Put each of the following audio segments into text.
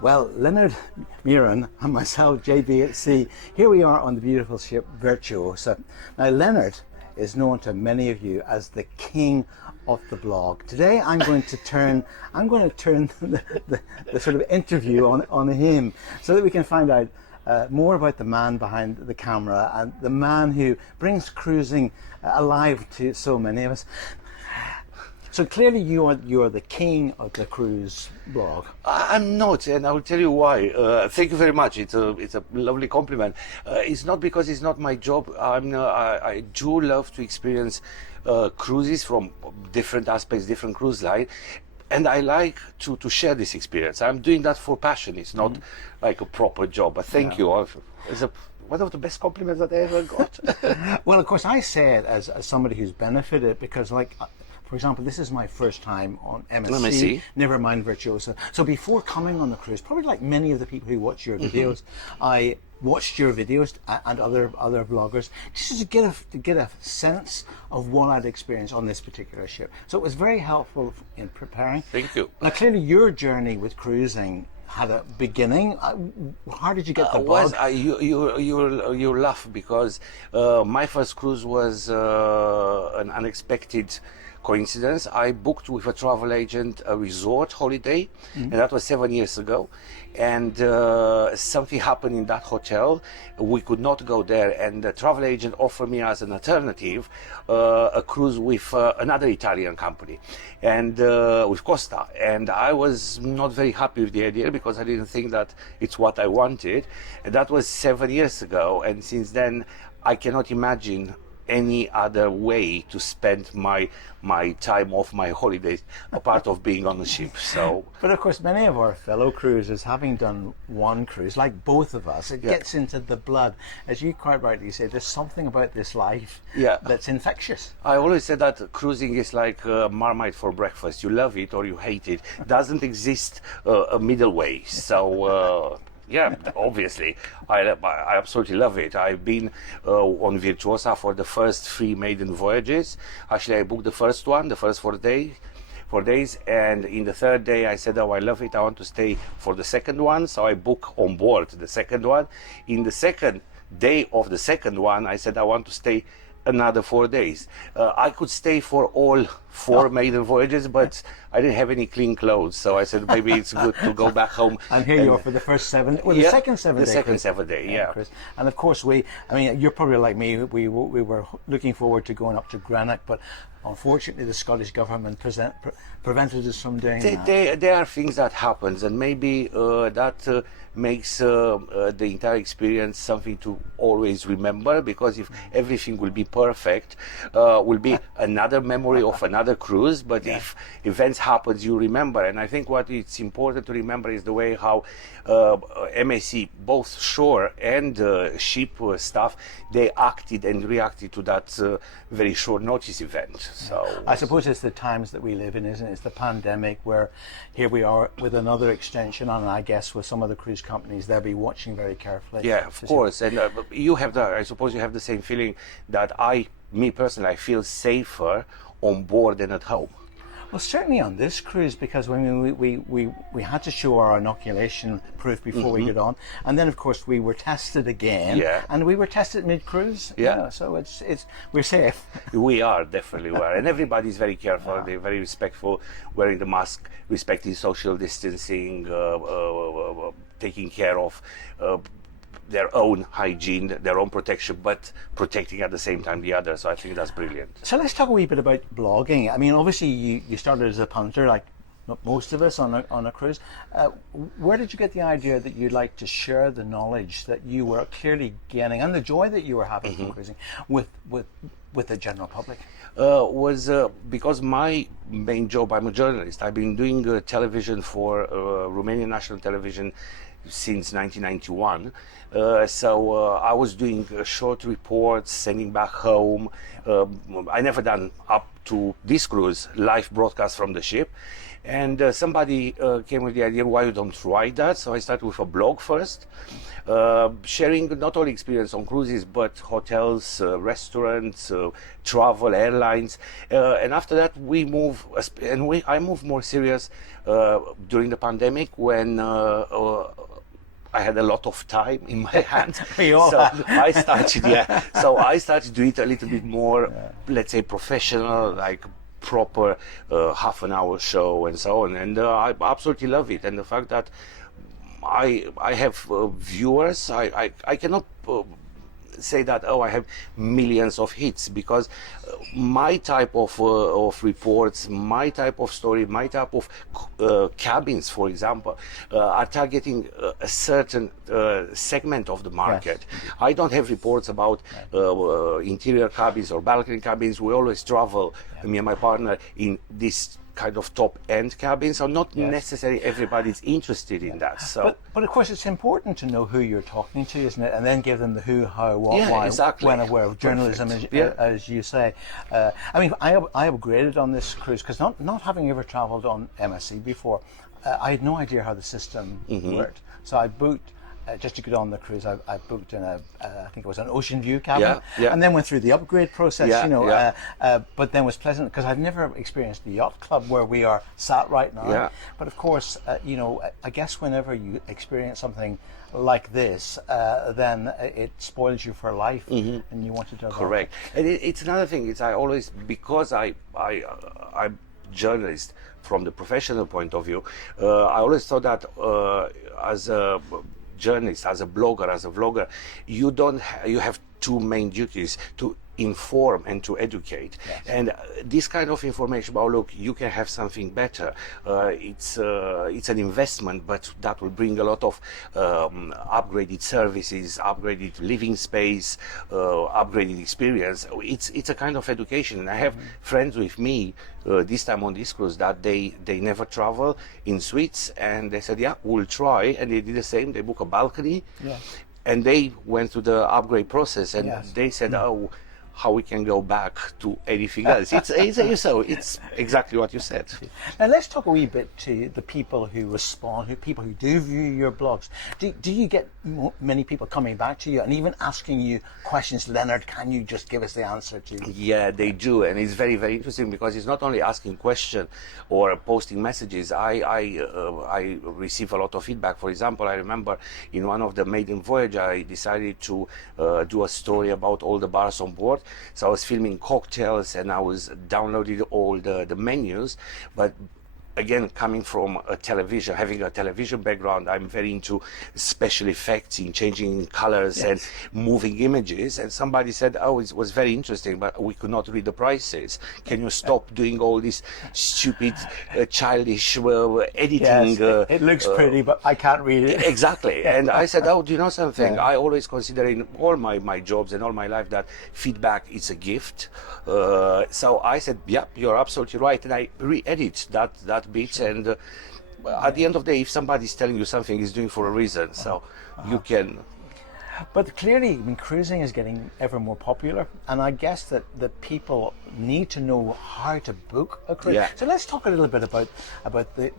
Well, Leonard Miron and myself, JB at Sea, here we are on the beautiful ship Virtuosa. Now, Leonard is known to many of you as the king of the blog. Today, I'm going to turn the sort of interview on him so that we can find out more about the man behind the camera and the man who brings cruising alive to so many of us. So clearly you are the king of the cruise blog. I'm not, and I will tell you why. Thank you very much. It's a lovely compliment. It's not because it's not my job. I do love to experience cruises from different aspects, different cruise line, and I like to share this experience. I'm doing that for passion. It's not like a proper job. But thank you. It's one of the best compliments that I ever got. Well, of course, I say it as somebody who's benefited because, like, for example, this is my first time on MSC, never mind Virtuosa. So before coming on the cruise, probably like many of the people who watch your videos, I watched your videos and other bloggers just to get a sense of what I'd experienced on this particular ship. So it was very helpful in preparing. Thank you. Now, clearly, your journey with cruising had a beginning. How did you get the bug? You laugh because my first cruise was an unexpected coincidence. I booked with a travel agent a resort holiday, and that was 7 years ago. And something happened in that hotel. We could not go there, and the travel agent offered me as an alternative a cruise with another Italian company, and with Costa. And I was not very happy with the idea because I didn't think that it's what I wanted. And that was 7 years ago, and since then I cannot imagine any other way to spend my time off, my holidays, apart of being on the ship. So, but of course, many of our fellow cruisers, having done one cruise, like both of us, it gets into the blood. As you quite rightly say, there's something about this life that's infectious. I always said that cruising is like Marmite for breakfast. You love it or you hate it. Doesn't exist a middle way. So. Yeah, obviously, I absolutely love it. I've been on Virtuosa for the first 3 maiden voyages. Actually, I booked the first one, the first 4 days, and in the 3rd day I said, oh, I love it, I want to stay for the second one, so I booked on board the second one. In the 2nd day of the second one, I said I want to stay another 4 days. I could stay for all 4 maiden voyages, but I didn't have any clean clothes, so I said maybe it's good to go back home. And here you are for the first 7, well, the second 7 day. The second 7 day, yeah. Chris. And of course, you're probably like me. We were looking forward to going up to Greenock, but unfortunately, the Scottish government prevented us from doing that. There are things that happens, and maybe that makes the entire experience something to always remember. Because if everything will be perfect, will be another memory of another cruise. But if events happens, you remember. And I think what it's important to remember is the way how MSC, both shore and ship staff, they acted and reacted to that very short notice event. So I suppose it's the times that we live in, isn't it? It's the pandemic where here we are with another extension, and I guess with some of the cruise companies, they'll be watching very carefully. Yeah, of course. And you have I suppose you have the same feeling that me personally, I feel safer on board than at home. Well, certainly on this cruise, because when we had to show our inoculation proof before we got on, and then of course we were tested again, and we were tested mid-cruise. So we're safe. We are, definitely we are, and everybody's very careful. They're very respectful, wearing the mask, respecting social distancing, taking care of their own hygiene, their own protection, but protecting at the same time the other. So I think that's brilliant. So let's talk a wee bit about blogging. I mean, obviously you started as a punter, like most of us on a cruise. Where did you get the idea that you'd like to share the knowledge that you were clearly gaining and the joy that you were having from cruising with the general public? Was because my main job, I'm a journalist. I've been doing television for Romanian national television since 1991. So I was doing short reports, sending back home. I never done up to this cruise, live broadcast from the ship. And somebody came with the idea, why you don't try that? So I started with a blog first, sharing not only experience on cruises, but hotels, restaurants, travel, airlines. And after that, I moved more serious during the pandemic when I had a lot of time in my hands. I started to do it a little bit more, let's say, professional, like proper half an hour show and so on. And I absolutely love it. And the fact that I have viewers, I cannot say that, I have millions of hits, because my type of reports, my type of story, my type of cabins, for example, are targeting a certain segment of the market. Yes. I don't have reports about interior cabins or balcony cabins. We always travel, me and my partner, in this kind of top-end cabins, so not necessarily everybody's interested in that. So, but of course, it's important to know who you're talking to, isn't it? And then give them the who, how, what, why, exactly. when, and where. Journalism, as you say. I mean, I upgraded on this cruise because not having ever travelled on MSC before, I had no idea how the system worked. So I booked. Just to get on the cruise, I booked in I think it was an ocean view cabin, and then went through the upgrade process, but then was pleasant because I've never experienced the yacht club where we are sat right now. Yeah. But of course, I guess whenever you experience something like this, then it spoils you for life, and you want to do correct. And it's another thing. Because I'm journalist from the professional point of view. I always thought that as a journalist, as a blogger, as a vlogger, you have two main duties: to inform and to educate. Yes. And this kind of information about, look, you can have something better. It's an investment, but that will bring a lot of upgraded services, upgraded living space, upgraded experience. It's a kind of education. And I have friends with me this time on this cruise that they never travel in suites, and they said, yeah, we'll try. And they did the same. They book a balcony, and they went through the upgrade process, and they said, how we can go back to anything else. It's exactly what you said. Now let's talk a wee bit to the people who respond, people who do view your blogs. Do you get many people coming back to you and even asking you questions? Leonard, can you just give us the answer to? Yeah, they do, and it's very, very interesting because it's not only asking questions or posting messages. I receive a lot of feedback. For example, I remember in one of the maiden voyage, I decided to do a story about all the bars on board. So I was filming cocktails and I was downloading all the menus, but again, coming from a television, having a television background, I'm very into special effects, in changing colors and moving images. And somebody said, oh, it was very interesting, but we could not read the prices. Can you stop doing all this stupid, childish editing? Yes, it looks pretty, but I can't read it. Exactly. And I said, oh, do you know something? I always consider in all my jobs and all my life that feedback is a gift. So I said, yeah, you're absolutely right. And I re-edit that bit, and at the end of the day, if somebody's telling you something, he's doing for a reason, so you can. But clearly, I mean, cruising is getting ever more popular, and I guess that the people need to know how to book a cruise. So let's talk a little bit about the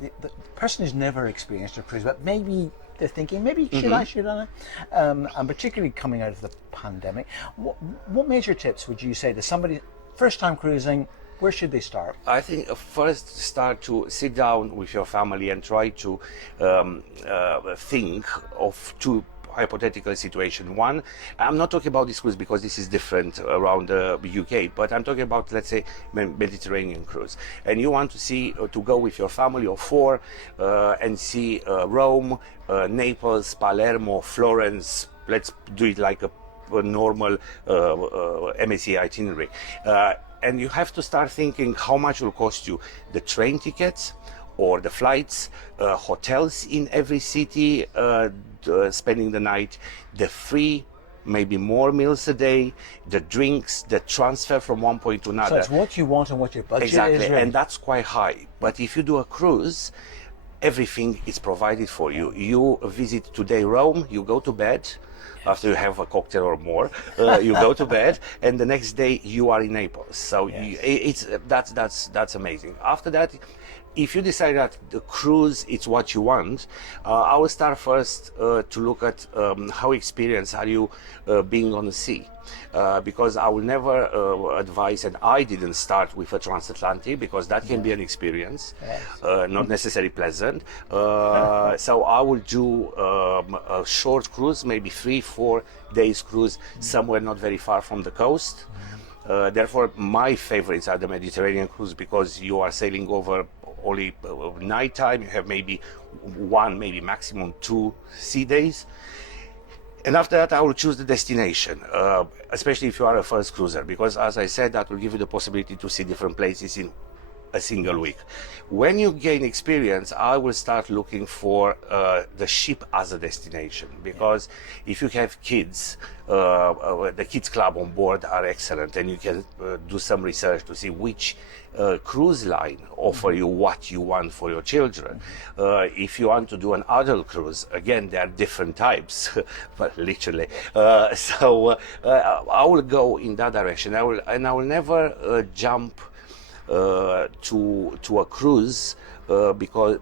person who's never experienced a cruise, but maybe they're thinking, maybe should I? And particularly coming out of the pandemic, what major tips would you say to somebody first time cruising? Where should they start? I think first start to sit down with your family and try to think of two hypothetical situations. One, I'm not talking about this cruise because this is different around the UK, but I'm talking about, let's say, Mediterranean cruise. And you want to go with your family of four and see Rome, Naples, Palermo, Florence. Let's do it like a normal MSC itinerary. And you have to start thinking how much will cost you the train tickets or the flights, hotels in every city, spending the night, the free, maybe more meals a day, the drinks, the transfer from one point to another. So it's what you want and what your budget is. Exactly, and that's quite high. But if you do a cruise, everything is provided for you. You visit today Rome, you go to bed. After you have a cocktail or more, you go to bed, and the next day you are in Naples. So that's amazing. After that, if you decide that the cruise is what you want, I will start first to look at how experienced are you being on the sea. Because I will never advise, and I didn't start with a transatlantic, because that can be an experience, not necessarily pleasant. So I will do a short cruise, maybe 3-4 days cruise, somewhere not very far from the coast. Therefore, my favorites are the Mediterranean cruise, because you are sailing over only nighttime. You have maybe 1, maybe maximum 2 sea days. And after that, I will choose the destination, especially if you are a first cruiser, because as I said, that will give you the possibility to see different places in a single week. When you gain experience, I will start looking for the ship as a destination, because if you have kids, the kids club on board are excellent, and you can do some research to see which cruise line offer you what you want for your children. If you want to do an adult cruise, again, there are different types, but literally. So I will go in that direction. I will never jump to a cruise because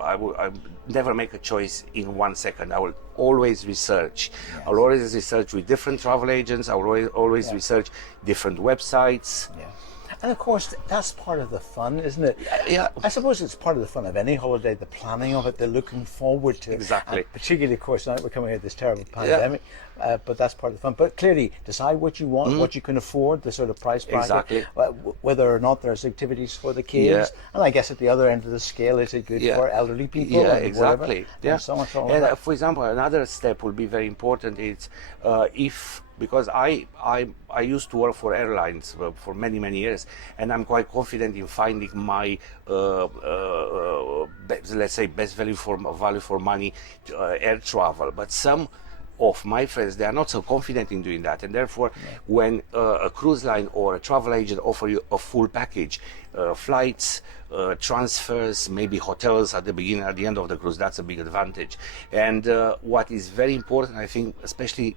I will never make a choice in 1 second. I will always research. Yes. I will always research with different travel agents. I will always research different websites. Yeah. And of course, that's part of the fun, isn't it? Yeah. I suppose it's part of the fun of any holiday, the planning of it, the looking forward to it. Exactly. And particularly, of course, now we're coming out of this terrible pandemic, but that's part of the fun. But clearly, decide what you want, what you can afford, the sort of price bracket, exactly. Whether or not there's activities for the kids. Yeah. And I guess at the other end of the scale, is it good for elderly people? Yeah, and exactly. And so much all and that. For example, another step will be very important. It's because I used to work for airlines for many years, and I'm quite confident in finding my let's say best value for money air travel. But some of my friends, they are not so confident in doing that, and therefore when a cruise line or a travel agent offer you a full package, flights, transfers, maybe hotels at the beginning, at the end of the cruise, that's a big advantage. And what is very important, I think, especially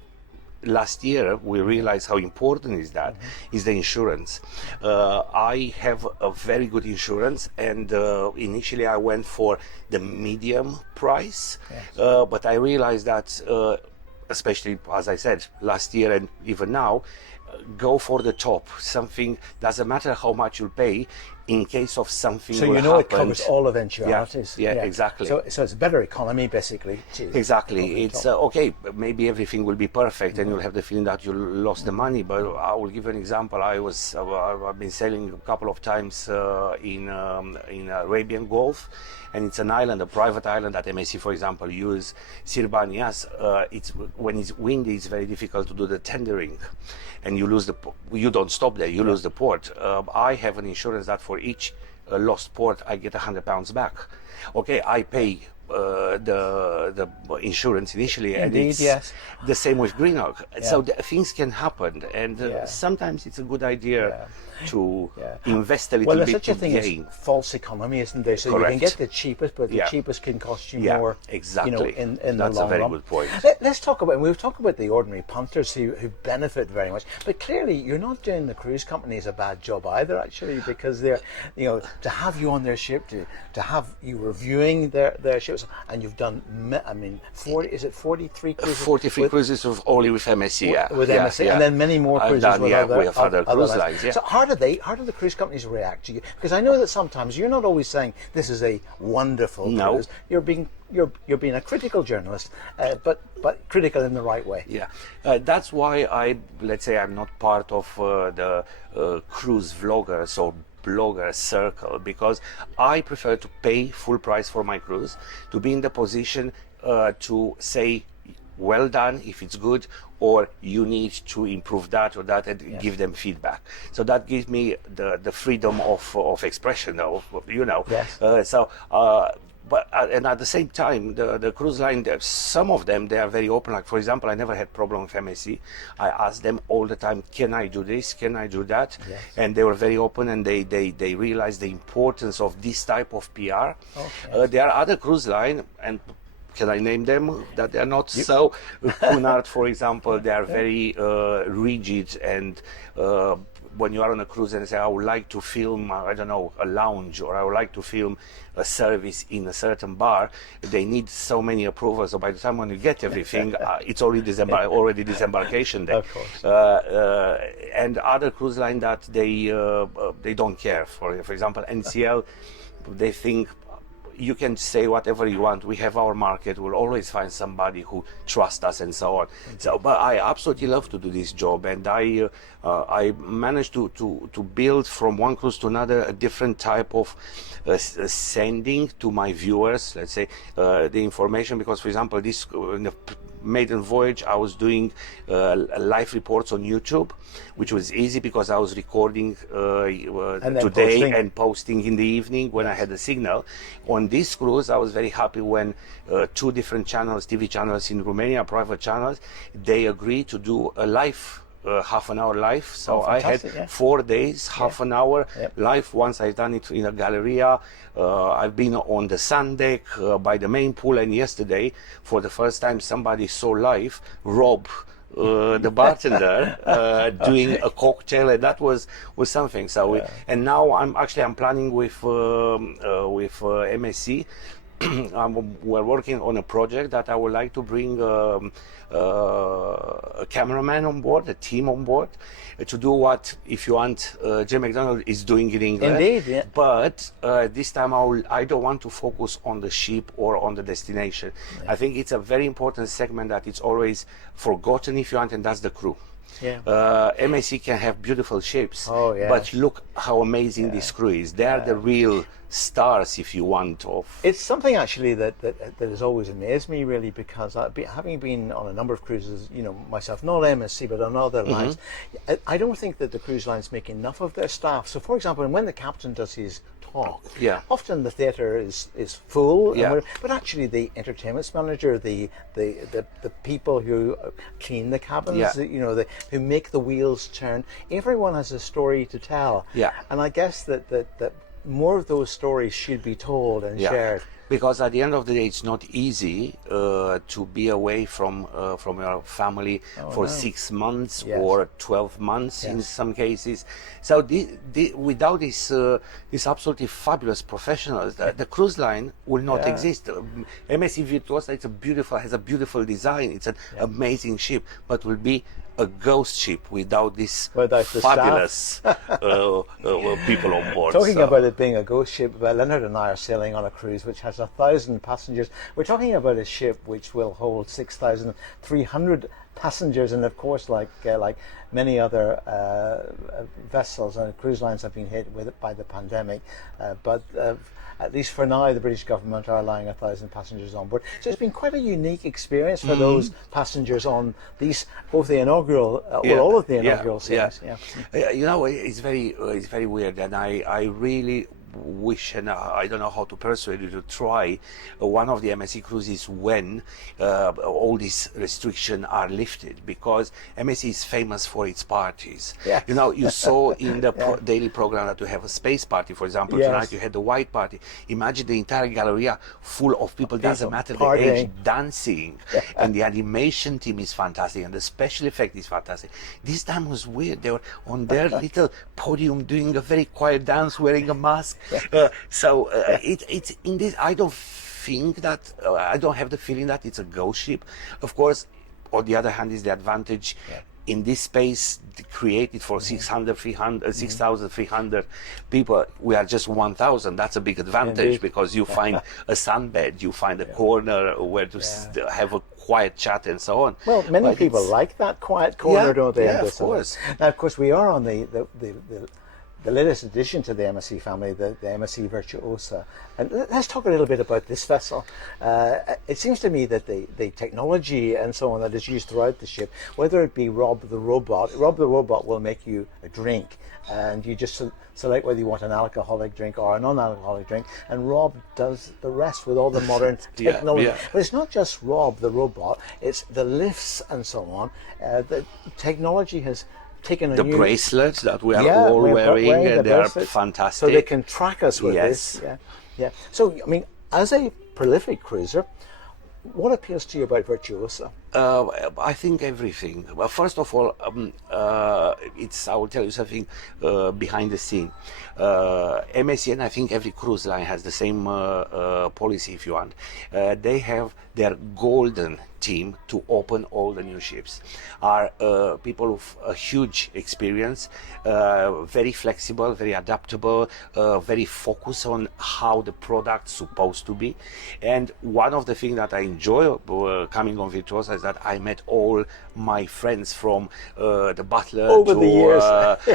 last year, we realized how important is that is the insurance. I have a very good insurance, and initially I went for the medium price, but I realized that especially, as I said, last year and even now, go for the top. Something, doesn't matter how much you pay, in case of something so will you know happen. It covers all eventualities. Yeah, exactly. So it's better economy, basically. Exactly. It's okay, maybe everything will be perfect and you'll have the feeling that you lost the money, but I will give you an example. I've been sailing a couple of times in Arabian Gulf, and it's an island, a private island that MSC, for example, use Sirbanias. When it's windy, it's very difficult to do the tendering, and you don't stop there, you lose the port. I have an insurance that for each lost port, I get £100 back. Okay, I pay the insurance initially, and Indeed, it's the same with Greenock. So things can happen, and sometimes it's a good idea to invest a little bit. Well, there's such a thing gain. as false economy, isn't there? So Correct. you can get the cheapest, but the cheapest can cost you more. Exactly. You know, in the long run. That's a very good point. Let's talk about, and we've talked about the ordinary punters who benefit very much, but clearly you're not doing the cruise companies a bad job either, actually, because they're, to have you on their ship, to have you reviewing their ships, and you've done, 43 cruises? 43 cruises only with MSC, With MSC, and then many more cruises done, with other cruise lines. So how do the cruise companies react to you? Because I know that sometimes you're not always saying this is a wonderful cruise. You're being a critical journalist, but critical in the right way. Yeah, that's why let's say I'm not part of the cruise vloggers or blogger circle, because I prefer to pay full price for my cruise, to be in the position to say well done if it's good, or you need to improve that or that, and give them feedback. So that gives me the freedom of expression, but and at the same time, the cruise line, some of them, they are very open. Like, for example, I never had problem with MSC. I asked them all the time, can I do this? Can I do that? Yes. And they were very open, and they realized the importance of this type of PR. Okay. There are other cruise line, and can I name them, that they are not so? Cunard, for example, they are very rigid, and when you are on a cruise and say, I would like to film, I don't know, a lounge, or I would like to film a service in a certain bar, they need so many approvals. So by the time when you get everything, it's already disembarkation day. Of course. And other cruise line that they don't care. For example, NCL, they think, you can say whatever you want. We have our market. We'll always find somebody who trusts us and so on. So, but I absolutely love to do this job, and I managed to build from one cruise to another a different type of sending to my viewers. Let's say the information, because, for example, this in the maiden voyage, I was doing live reports on YouTube, which was easy because I was recording today and posting in the evening when I had a signal. On this cruise, I was very happy when 2 different channels, TV channels in Romania, private channels, they agreed to do a live half an hour live. So I had 4 days, half an hour live. Once I've done it in a Galleria, I've been on the sun deck by the main pool, and yesterday, for the first time, somebody saw live Rob, the bartender, doing a cocktail, and that was something. So and now I'm planning with MSC. We're working on a project that I would like to bring a cameraman on board, a team on board, to do what, if you want, Jim McDonald is doing in England. Indeed, yeah. But this time I don't want to focus on the ship or on the destination. Yeah. I think it's a very important segment that it's always forgotten, if you want, and that's the crew. Yeah. MSC can have beautiful ships, yeah. but look how amazing this crew is. They are the real stars, if you want. It's something actually that has always amazed me, really, because having been on a number of cruises, you know, myself, not MSC, but on other lines, I don't think that the cruise lines make enough of their staff. So, for example, when the captain does his talk, often the theatre is full, but actually the entertainment manager, the people who clean the cabins, you know, who make the wheels turn, everyone has a story to tell. And I guess that more of those stories should be told and shared. Because at the end of the day, it's not easy to be away from your family for 6 months or 12 months in some cases. So without this absolutely fabulous professionals, the cruise line will not exist. MSC Virtuosa, has a beautiful design. It's an amazing ship, but will be a ghost ship without this fabulous people on board. Talking about it being a ghost ship, Leonard and I are sailing on a cruise which has 1,000 passengers. We're talking about a ship which will hold 6,300 passengers, and of course, like many other vessels and cruise lines have been hit by the pandemic, but at least for now, the British government are allowing 1,000 passengers on board. So it's been quite a unique experience for those passengers on these, both the inaugural, all of the inaugural sailings. You know, it's very weird, and I really wish, and I don't know how to persuade you to try one of the MSC cruises when all these restrictions are lifted, because MSC is famous for its parties. You know, you saw in the daily program that you have a space party, for example. Tonight you had the white party. Imagine the entire Galleria full of people, doesn't matter the age, dancing. And the animation team is fantastic, and the special effect is fantastic. This time was weird. They were on their little podium doing a very quiet dance, wearing a mask. It's in this. I don't think that I don't have the feeling that it's a ghost ship. Of course, on the other hand, is the advantage in this space created for 6,300 people. We are just 1,000. That's a big advantage because you find a sunbed, you find a corner where to have a quiet chat and so on. Well, many people like that quiet corner, don't they? Yeah, of course. Now, of course, we are on the the latest addition to the MSC family, the MSC Virtuosa. And let's talk a little bit about this vessel. It seems to me that the technology and so on that is used throughout the ship, whether it be Rob the robot will make you a drink, and you just select whether you want an alcoholic drink or a non-alcoholic drink, and Rob does the rest with all the modern technology. Yeah. But it's not just Rob the robot, it's the lifts and so on. The technology has taken the bracelets that we are all wearing, and they are fantastic. So they can track us with this. Yeah. So, I mean, as a prolific cruiser, what appeals to you about Virtuosa? I think everything. Well, first of all, I will tell you something behind the scene. MSC, and I think every cruise line has the same policy, if you want. They have their golden team to open all the new ships. Are people of a huge experience, very flexible, very adaptable, very focused on how the product's supposed to be. And one of the things that I enjoy coming on Virtuosa is that I met all my friends from the butler over to the years.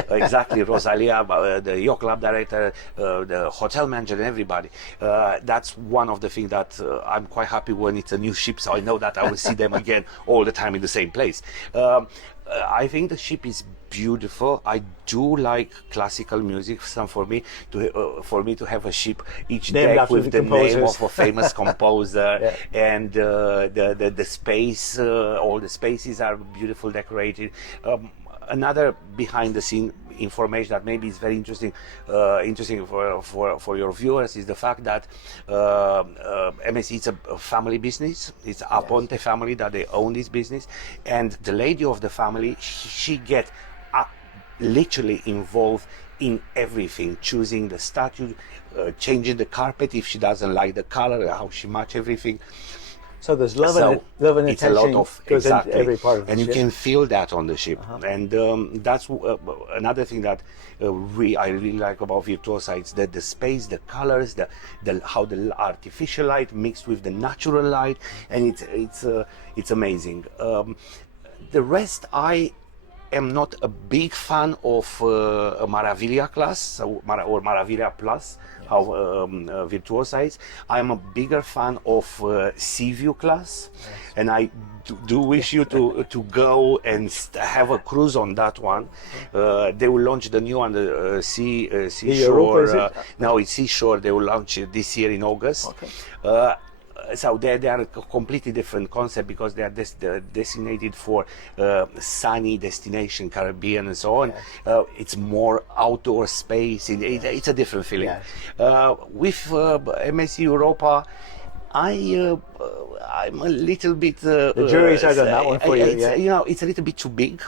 exactly Rosalia, the yacht club director, the hotel manager, and everybody. That's one of the things that I'm quite happy when it's a new ship, so I know that I will see them again all the time in the same place. I think the ship is beautiful. I do like classical music. For me to have a ship each deck with the name of a famous composer, and the space, all the spaces are beautiful, decorated. Another behind the scene information that maybe is very interesting for your viewers is the fact that MSC is a family business. It's Aponte family that they own this business, and the lady of the family, she gets literally involved in everything, choosing the statue, changing the carpet if she doesn't like the color, how she match everything. So there's love and it's a lot of goes into every part of the and ship. You can feel that on the ship. And that's another thing that I really like about Virtuosa. It's that the space, the colors, how the artificial light mixed with the natural light, and it's amazing. The rest, I am not a big fan of a Maravilla class or Maravilla Plus, how Virtuosa is. I'm a bigger fan of Seaview class, and I do wish you to go and have a cruise on that one. They will launch the new one, the Seashore. No, it's Seashore. They will launch it this year in August. Okay. So they are a completely different concept because they are designated for sunny destination, Caribbean and so on. It's more outdoor space. It's a different feeling. With MSC Europa, I'm a little bit. The jury's out on that one for you. You know, it's a little bit too big,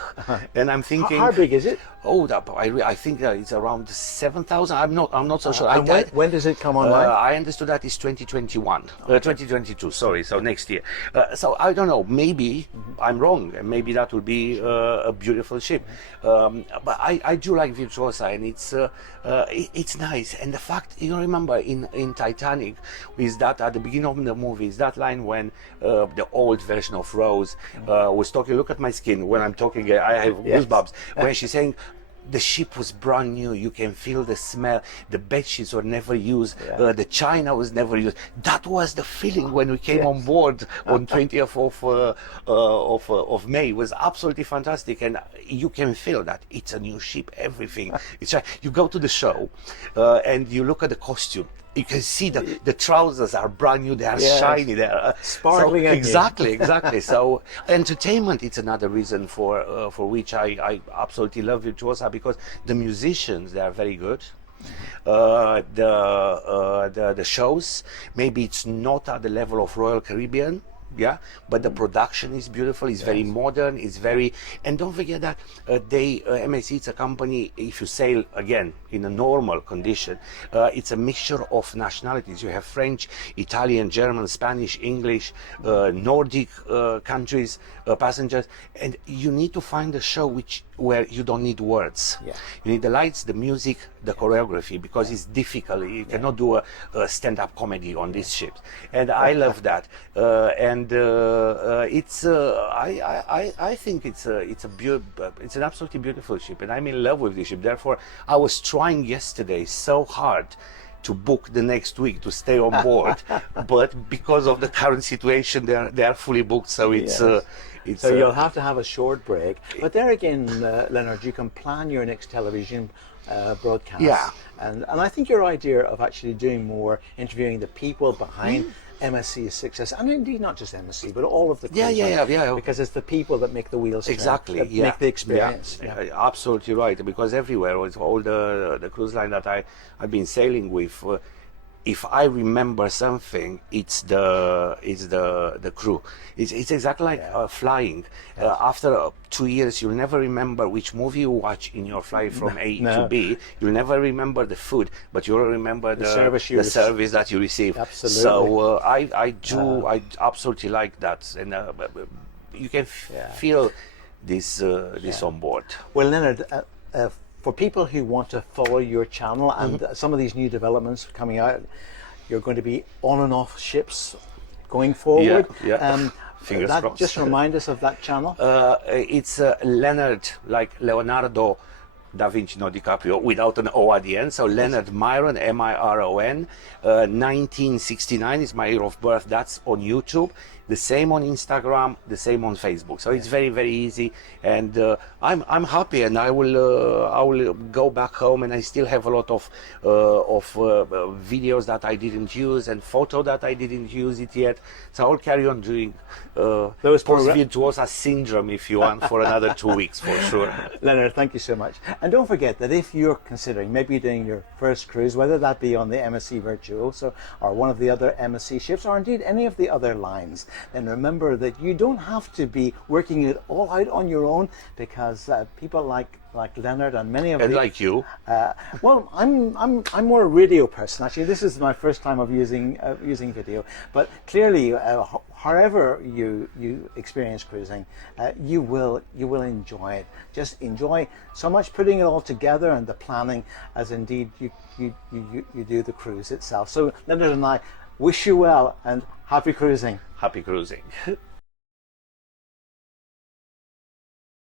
and I'm thinking. How big is it? Oh, I think it's around 7,000. I'm not so sure. When does it come online? I understood that it's 2021, 2022. Sorry, so next year. So I don't know. Maybe I'm wrong, and maybe that will be a beautiful ship. But I do like Virtuosa, and it's nice. And the fact, you remember in Titanic, is that at the beginning of the movie is that line when the old version of Rose was talking. Look at my skin when I'm talking. I have goosebumps when she's saying. The ship was brand new. You can feel the smell. The bed sheets were never used. The china was never used. That was the feeling when we came on board on 20th of May. It was absolutely fantastic, and you can feel that it's a new ship. Everything. You go to the show, and you look at the costume. You can see the trousers are brand new, they are shiny, they are sparkling. Exactly. So entertainment, it's another reason for which I absolutely love Virtuosa, because the musicians, they are very good. The shows, maybe it's not at the level of Royal Caribbean, but the production is beautiful. It's very modern. It's very, and don't forget that MSC, it's a company. If you sail again in a normal condition, it's a mixture of nationalities. You have French, Italian, German, Spanish, English, Nordic countries passengers, and you need to find a show where you don't need words. You need the lights, the music, the choreography, because it's difficult. You cannot do a stand-up comedy on these ships, and I love that. And and I think it's an absolutely beautiful ship, and I'm in love with the ship. Therefore, I was trying yesterday so hard to book the next week to stay on board, but because of the current situation, they are fully booked. So it's so you'll have to have a short break. But there again, Leonard, you can plan your next television broadcast. Yeah. And I think your idea of actually doing more, interviewing the people behind MSC's success, and indeed not just MSC, but all of the cruise lines, because it's the people that make the wheels turn, that make the experience. Absolutely right. Because everywhere, with all the cruise line that I've been sailing with, if I remember something, it's the crew. It's exactly like flying. After 2 years, you'll never remember which movie you watch in your flight from A to B. You'll never remember the food, but you'll remember the service that you receive. Absolutely. So I absolutely like that, and you can feel this on board. Well, Leonard, for people who want to follow your channel and some of these new developments coming out, you're going to be on and off ships going forward. Fingers crossed. Just remind us of that channel. It's Leonard, like Leonardo da Vinci, no DiCaprio, without an O at the end. So Leonard Miron, M-I-R-O-N. 1969 is my year of birth. That's on YouTube. The same on Instagram, the same on Facebook. So it's very, very easy, and I'm happy. And I will go back home, and I still have a lot of videos that I didn't use and photo that I didn't use it yet. So I will carry on doing those Virtuosa syndrome, if you want, for another 2 weeks for sure. Leonard, thank you so much. And don't forget that if you're considering maybe doing your first cruise, whether that be on the MSC Virtuosa or one of the other MSC ships, or indeed any of the other lines, then remember that you don't have to be working it all out on your own, because people like Leonard and many of like you. Well, I'm more a radio person actually. This is my first time of using video, but clearly, however you experience cruising, you will enjoy it. Just enjoy so much putting it all together and the planning, as indeed you do the cruise itself. So Leonard and I wish you well and happy cruising. Happy cruising.